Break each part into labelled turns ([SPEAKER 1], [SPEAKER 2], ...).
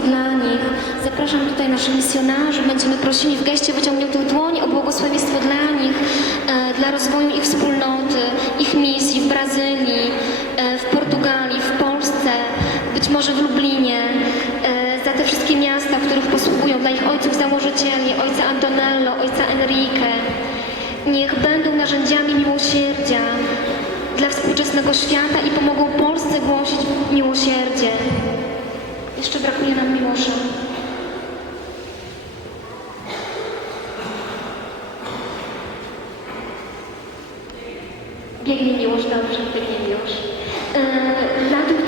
[SPEAKER 1] dla nich. Zapraszam tutaj naszych misjonarzy. Będziemy prosili w geście wyciągniętych dłoni o błogosławieństwo dla nich, e, dla rozwoju ich wspólnoty, ich misji w Brazylii, e, w Portugalii, w Polsce, być może w Lublinie. E, za te wszystkie miasta, w których posługują, dla ich ojców założycieli, ojca Antonello, ojca Enrique. Niech będą narzędziami miłosierdzia dla współczesnego świata i pomogą Polsce głosić miłosierdzie. Jeszcze brakuje nam Miłosza. Biegnie Miłosz, dobrze, biegnie Miłosz. Yy, e, na tym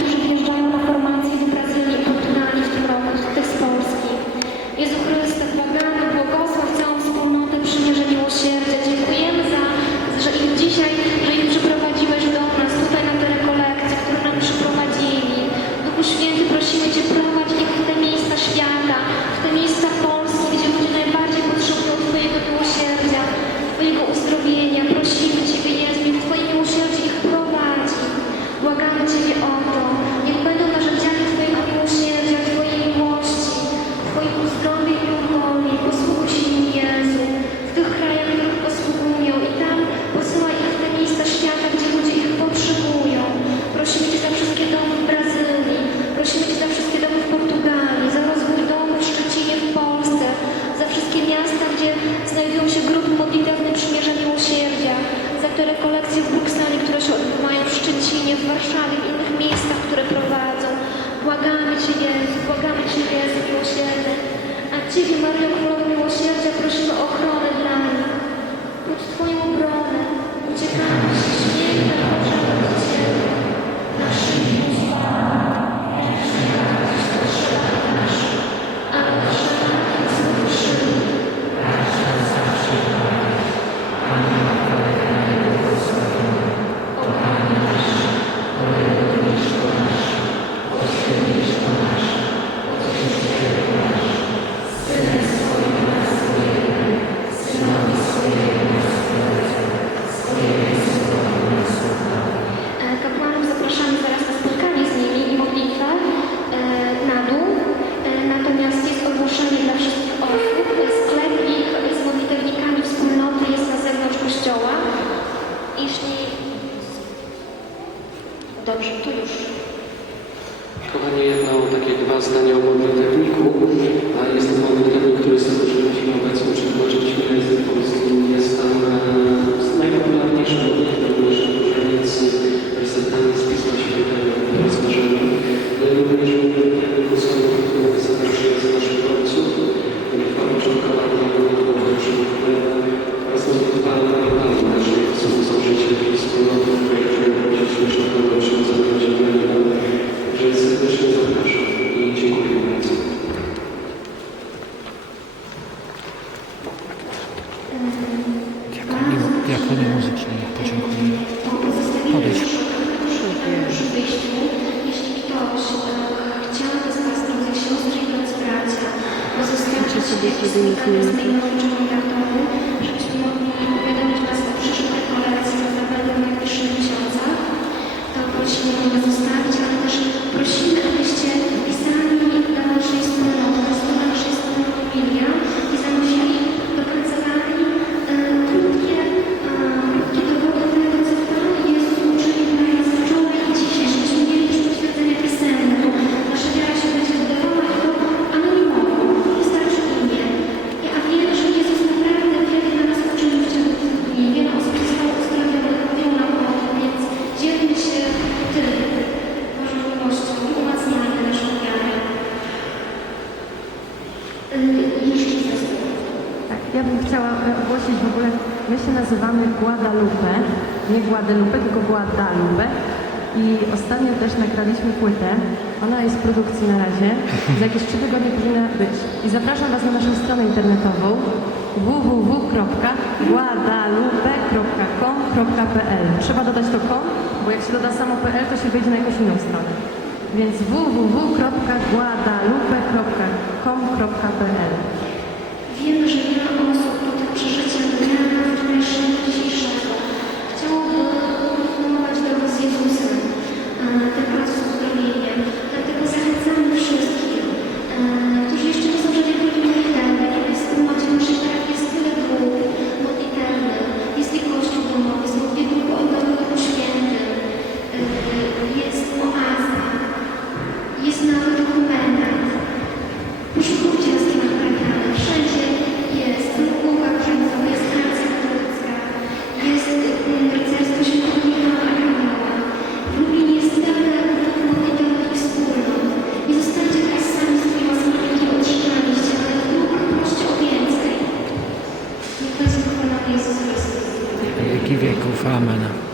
[SPEAKER 1] Ciebie, Mario Królowo Miłosierdzia, prosimy o ochronę dla mnie. Dobrze, to już.
[SPEAKER 2] Kochani, jedno takie dwa zdania o modlitewniku. Jest to modlitewnik
[SPEAKER 1] Zostawić
[SPEAKER 3] nie Guadalupe, tylko Guadalupe. I ostatnio też nagraliśmy płytę. Ona jest w produkcji na razie. Za jakieś 3 tygodnie powinna być. I zapraszam Was na naszą stronę internetową www.guadalupe.com.pl Trzeba dodać to com, bo jak się doda samo.pl, to się wyjdzie na jakąś inną stronę. Więc
[SPEAKER 4] www.guadalupe.com kasama na.